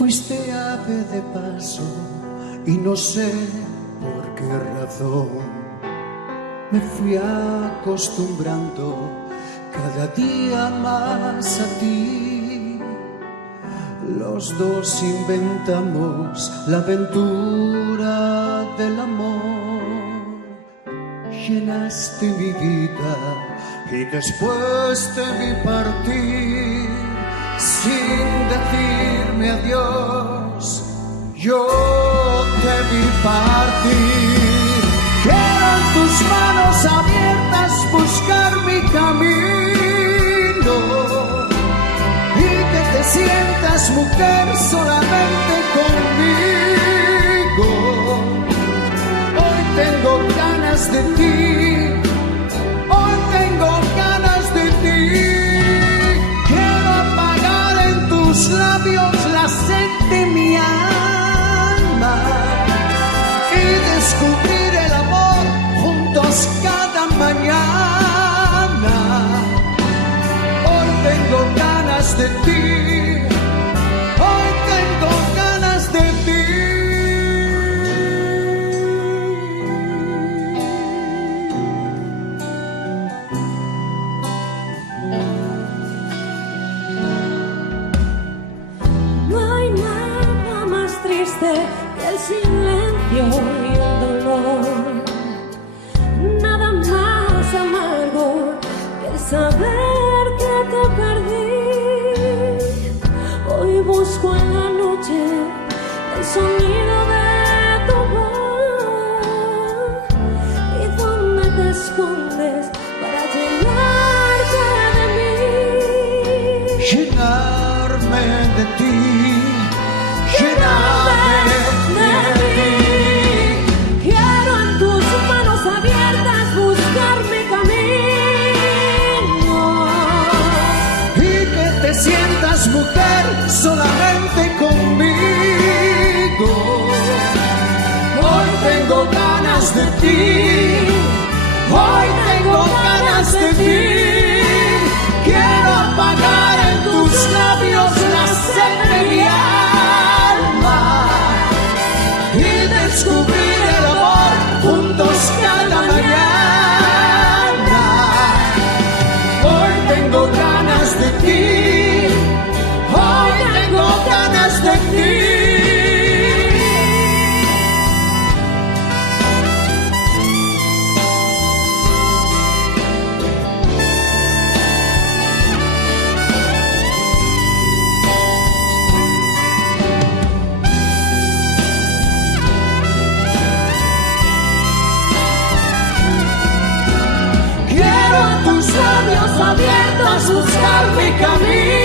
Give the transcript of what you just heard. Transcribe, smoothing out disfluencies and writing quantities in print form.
Fuiste ave de paso y no sé por qué razón me fui acostumbrando cada día más a ti. Los dos inventamos la aventura del amor. Llenaste mi vida y después te vi partir sin decirme adiós. Yo te vi partir. Quiero en tus manos abiertas buscar mi camino y que te sientas mujer solamente conmigo. Hoy tengo ganas de ti, hoy tengo ganas de ti. Quiero apagar en tus labios la sed de mi alma y descubrir el amor juntos cada mañana. Hoy tengo ganas de ti, hoy tengo ganas de ti. No hay nada más triste que el silencio y el dolor, nada más amargo que el saber que te perdí. Hoy busco en la noche el sonido de tu voz y dónde te escondes para llenarte de mí. Llenarme de ti, llenarme de ti. Quiero en tus manos abiertas buscar mi camino Y que te sientas mujer solamente conmigo. Hoy tengo ganas de ti, hoy tengo ganas de ti. Quiero apagar en tus labios la sed de mi alma y descubrir el amor juntos cada mañana. Hoy tengo ganas de ti, hoy tengo ganas de ti. Tus labios abiertos buscar mi camino